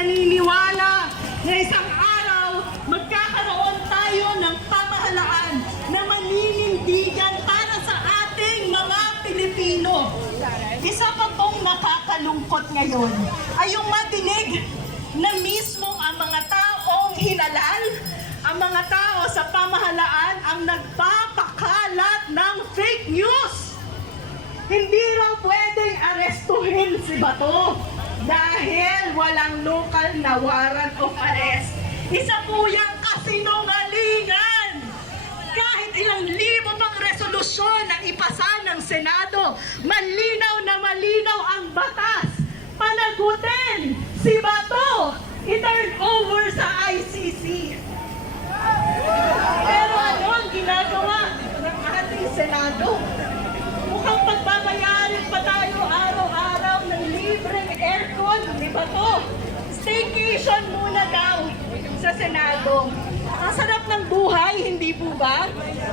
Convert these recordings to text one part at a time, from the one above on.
naniniwala na isang araw magkakaroon tayo ng pamahalaan na maninindigan para sa ating mga Pilipino. Isa pa pong nakakalungkot ngayon ay yung madinig na mismo ang mga taong hinalal, ang mga tao sa pamahalaan ang nagpapakalat ng fake news. Hindi raw pwedeng arestuhin si Bato dahil walang local na warrant of arrest. Isa po yung kasinungalingan. Kahit ilang libo pang resolusyon ang ipasa ng Senado, malinaw na malinaw ang batas. Panagutin si Bato, i-turn over sa ICC. Pero ano ang ginagawa ng ating Senado? Mukhang pagbabayarin pa tayo araw-araw ng libreng aircon, di ba to? Staycation muna daw sa Senado. Ang sarap ng buhay, hindi po ba?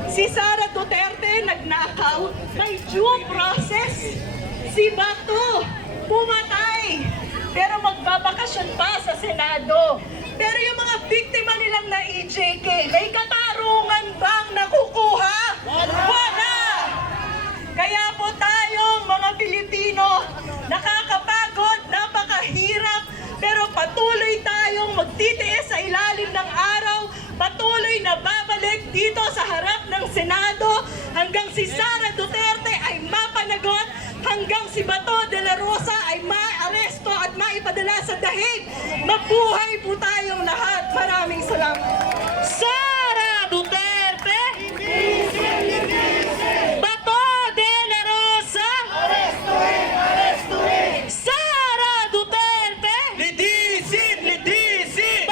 Si Sara Duterte nagnakaw, may due process. Si Bato pumatay, pero magbabakasyon pa sa Senado. Pero yung mga biktima nilang na EJK, may katarungan bang nakukuha? Wala! Kaya po tayong mga Pilipino, nakakapagod, napakahirap, pero patuloy tayong magtitiis sa ilalim ng araw, patuloy na babalik dito sa harap ng Senado hanggang si Sara Duterte ay mapanagot, hanggang si Bato de la Rosa ay maaresto at maipadala sa dahig. Mabuhay po tayong lahat. Maraming salamat.